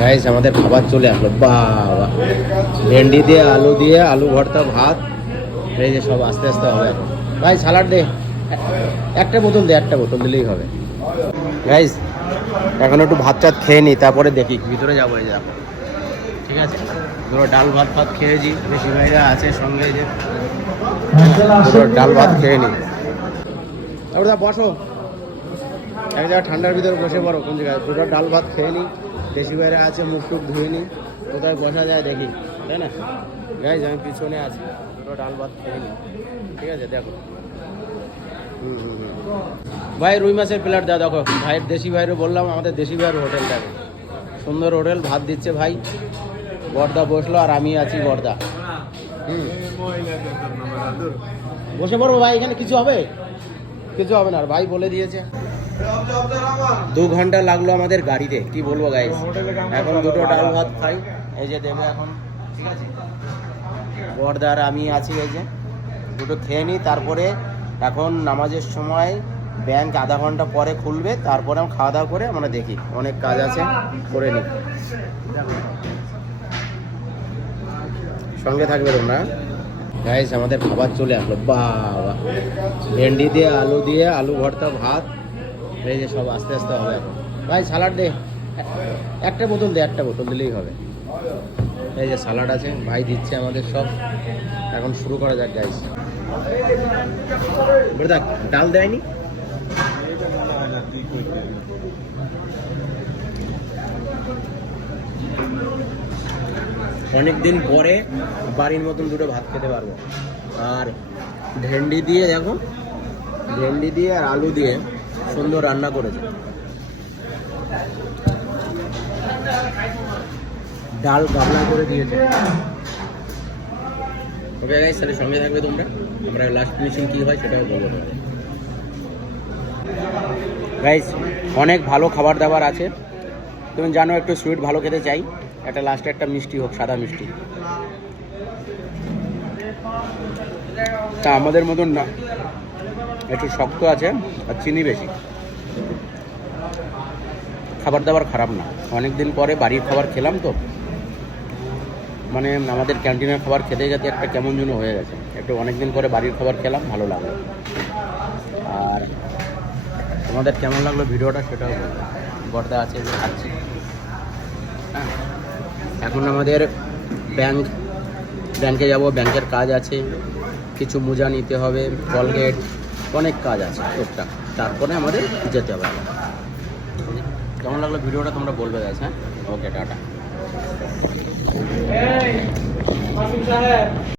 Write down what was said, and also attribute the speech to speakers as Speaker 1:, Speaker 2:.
Speaker 1: Guys আমাদের খাবার চলে আসলো। বাবা ভেন্ডি দিয়ে, আলু দিয়ে, আলু ভর্তা, ভাত। এই যে সব আস্তে আস্তে হবে। ভাই সালাড দে। একটা বোতল দে, একটা বোতল দিলেই হবে। গাইস এখন একটু ভাত টাত খেয়ে নিই তারপরে দেখি, ভিতরে যাব এই যা। ঠিক আছে? ধরো ডাল ভাত ভাত খেয়েছি। বেশি ভাইরা আছে সঙ্গে যে। পুরো ডাল ভাত খেয়ে নি। ওটা বসো। এক জায়গায় ঠান্ডার ভিতরে বসে পড়ো, কোন জায়গায়? পুরো ডাল ভাত খেয়ে নি। দেশি বাইরে আছে, মুখ টুক ধুয়ে নি কোথায় বসা যায় দেখি, তাই না? গাইজ আমি পিছনে আছি, পুরো ডাল ভাত খেয়ে নি ঠিক আছে, দেখো। ভাই, রুই মাছের প্লেট দাও, দেখো ভাইয়ের দেশি ভাইরও বললাম, আমাদের দেশি ভাইয়ের হোটেল দেখো সুন্দর হোটেল, ভাত দিচ্ছে ভাই। বর্দা বসল আর আমি আছি বর্দা। হুম। বসে পড়ব ভাই, এখানে কিছু হবে? কিছু হবে না, আর ভাই বলে দিয়েছে। দু ঘণ্টা লাগল আমাদের গাড়িতে। কি বলব গাইস এখন দুটো ডাল ভাত খাই। এই যে দেবো এখন। ঠিক আছে? বর্দার আমি আছি, এই যে। দুটো খেয়ে নিই, তারপরে এখন নামাজের সময় ব্যাংক আধা ঘণ্টা পরে খুলবে, তারপরে আমি খাওয়া দাওয়া করে আমরা দেখি। অনেক কাজ আছে, করে নিই। সঙ্গে থাকবে তোমরা গাইস আমাদের খাবার চলে আসলো। বাবা ভেন্ডি দিয়ে, আলু দিয়ে, আলু ভর্তা, ভাত। এই যে সব আস্তে আস্তে হবে ভাই সালাড দে। একটা বোতল দে, একটা বোতল দিলেই হবে। এই যে সালাড আছে, ভাই দিচ্ছে আমাদের সব। এখন শুরু করা যাক গাইস দেখ, ডাল দেয়নি? অনেক দিন পরে বাড়ির মতন দুটো ভাত খেতে পারব। আর ভেন্ডি দিয়ে, দেখো। ভেন্ডি দিয়ে আর আলু দিয়ে সুন্দর রান্না করেছে। ডাল গাবলা করে দিয়েছে। ওকে গাইস তাহলে সঙ্গে থাকবে তোমরা। আমরা লাস্ট ফিনিশিং কী হয় সেটাও বলব গাইস অনেক ভালো খাবার দাবার আছে। তুমি জানো একটু সুইট ভালো খেতে চাই। একটা লাস্টে একটা মিষ্টি হোক সাদা মিষ্টি। তা আমাদের মতন না একটু শক্ত আছে আর চিনি বেশি। খাবার দাবার খারাপ না। অনেক দিন পরে বাড়ির খাবার খেলাম তো। মানে আমাদের ক্যান্টিনের খাবার খেতে খেতে একটা কেমন যেন হয়ে গেছে। একটু অনেক দিন পরে বাড়ির খাবার খেলাম, ভালো লাগল। আর তোমাদের কেমন লাগল ভিডিওটা সেটাও বলব বর্দা আছে খাচ্ছি। হ্যাঁ। এখন আমাদের ব্যাংক, ব্যাংকে যাব, ব্যাংকের কাজ আছে। কিছু মোজা নিতে হবে, কলগেট অনেক কাজ আছে টুকটাক। তারপরে আমাদের যেতে হবে। কেমন লাগল ভিডিওটা তোমরা বলবে গেছে হ্যাঁ? Okay tata.